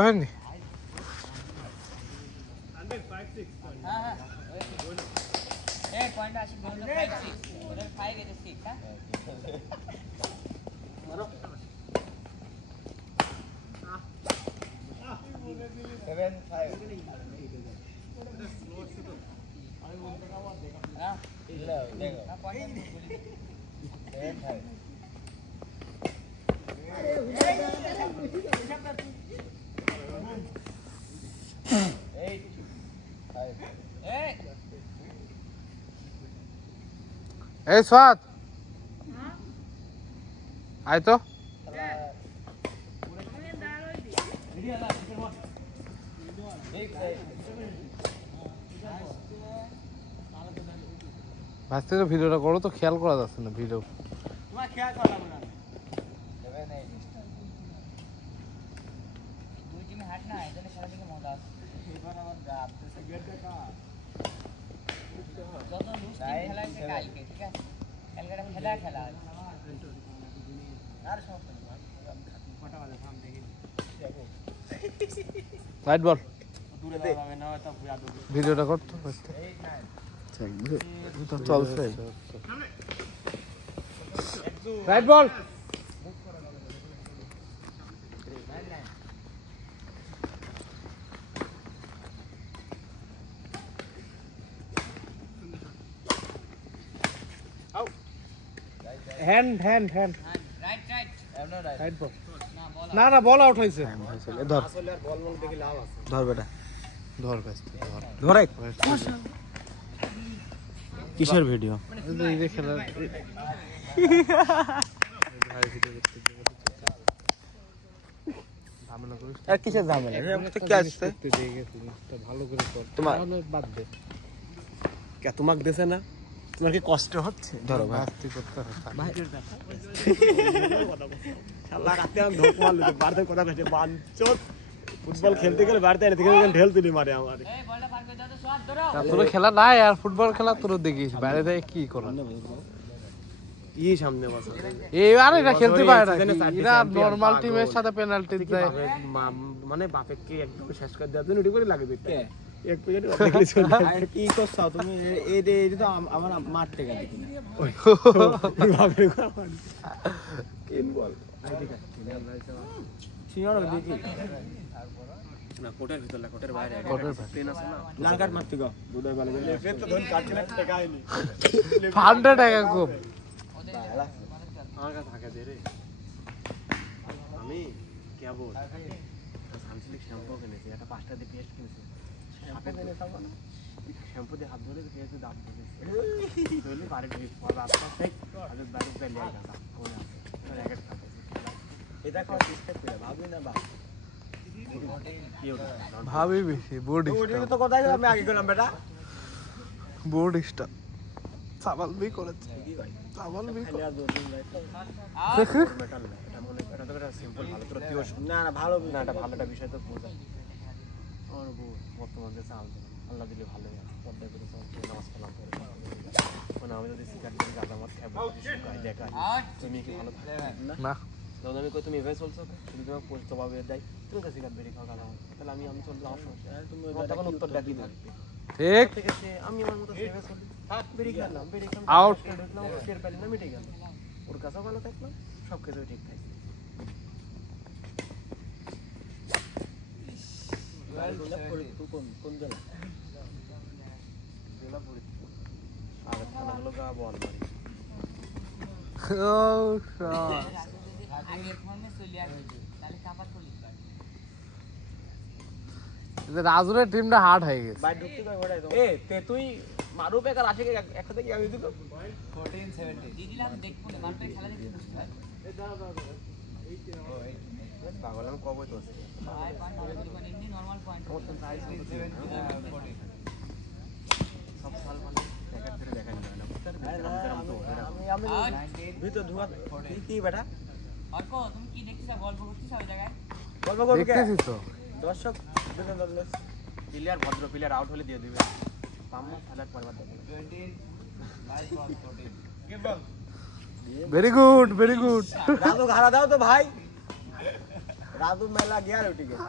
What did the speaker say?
হয়নি এই সাত আয় তো ভাস্তে ভিডিওটা করো তো খেয়াল করা যাচ্ছে না ভিডিও তোমার খেয়াল করা যাবে না দুই টিমে হাট না এখানে সারা দিকে মজা আছে এবার আবার রাত থেকে গেটটা কা যত লুজ খেলা আছে কালকে ঠিক আছে কালকে খেলা আর সব ফটা वाला ফার্ম দেখি দেখো রাইট বল দূরে দাও যাবে না তো বুয়া দো ভিডিওটা কর তো ফার্স্ট এই না তো চলছে রাইট বল হ্যান্ড রাইট বল না বল আউট হইছে ধর আসলে আর বল দেখি লাভ আছে ধর বেটা ধর ধর কিসের ভিডিও এই যে খেলা ভাই ভিডিও করতে ঝামেলা করিস আর কিসের ঝামেলা আমি তো কি আসছে তুই দেখে শুনিস ভালো করে কর তোমার বাদ দে কে তোমাকে দেছে না তোমার কি কষ্ট হচ্ছে ধরো ভাই আস্তে করতে ভাই শালা রাতে আমি ধোক মারলো বারতে কথা কইছে বাঞ্চত ফুটবল খেলতে গেলে বারতে এনে থেকে ঢেল তুলি মারে আমারে এই বলটা পার করে দাও তো শট ধরো তোর খেলা না আর ফুটবল খেলা তোর দেখিস বাইরে থেকে কি করা এই সামনে বসে এই আরে এটা খেলতে পারে না এরা নরমাল টিমের সাথে পেনাল্টি দেয় মানে বাপেকে একদম শেষ করে দেওয়ার জন্য ওটি করে লাগে দিতে এক প্লেট দেখলি চলে কি করছ তুমি এই তো আমার মারতে গেল কিনা ওই বাপরে কিন বল ঠিক আছে সিনিয়র দেখি না কোটের ভিতর না কোটের বাইরে কোটের ট্রেন আছে না লাল কাট মারতে গো দুধের বালে ট্রেন তো ধন কাট কেন টাকাইনি 100 টাকা খুব আমার কাছে থাকে দে রে আমি কি বল সানসিল্ক শ্যাম্পু কিনেছি এটা 5টা দিয়ে পেস্ট কিনেছি শ্যাম্পু দিয়ে হাত ধরে পেস্ট দাঁত দিয়েছি তাহলে বারে দিয়ে পড়া আসছে আজ বাইরে পেলে আইগা ওই আছে র‍্যাকেট থাকে এটা খাওয়া চেষ্টা করে ভাবি না বা ভাবি বেশি বোর্ড স্টার তো কোথায় আমি আগে গেলাম বেটা বোর্ড স্টার সাবাল বি করেছে সাবাল বি করে মেটাল না এটা মনে এটা তো একটা সিম্পল ভালো তোর পিওর না ভালো না এটা ভালোটা বিষয় তো বোঝা আর বর্তমানে চাল আল্লাহ দিলে ভালোই আছে পর্দা করে নামাজ কালাম করে মানে আমি যদি সিগারেট দিয়ে গাঁজা মদ খাবো শুকাই দেখা তুমি কি ভালো থাকবে না যখন আমি কই তুমি এভাবে চলছো তুমি তোমাকে পোস্ট জবাবে দেয় তুমি কাছে সিগারেট বেরি খাও গাঁজা তাহলে আমি চলতে আমার সমস্যা তুমি তখন উত্তরটা কি দেবে ঠিক ঠিক আছে আমি আমার মতো সেভে চলি বেরি খেলাম আউট শেয়ার পেলাম না মিটে গেল ওর কাছেও ভালো থাকলাম সব কিছু ঠিক থাকে কোন জেলা জেলা ফরিদপুর আর থানা হলো বোয়ালমারী ও আগে ফর্মে চলে আসবে তাহলে কাপার কলি রাজুরের টিমটা হার্ড হয়ে গেছে ভাই ঢুকতে কই ওড়াই দাও এ তে তুই মারু বেকার আশিকে একসাথে কি আমি দিল 14 70 দিদিলাম দেখবো না বারটা খেলা দেখতে বসে ভাই এই দাঁড়া এই পাগল আমি কবই তো ভাই পান মানে এমনি নরমাল পয়েন্ট ওর তো সাইজ 14 সব সাল মানে প্যাকেট করে দেখাই না আমি ভিতর ধোয়া কি বেটা আর কো তুমি কি দেখছিস গল্প করছিস ওই জায়গায় গল্প করব দেখতেছিস তো দর্শক প্লেয়ার ভদ্র প্লেয়ার আউট হলে দিয়ে দিবে পাম্মা খেলার পরবার দেবে 20 নাইস বল 14 কি বল ভেরি গুড রাজু ঘাড়া দাও তো ভাই রাজু মেলা গিয়ার উঠে গেছে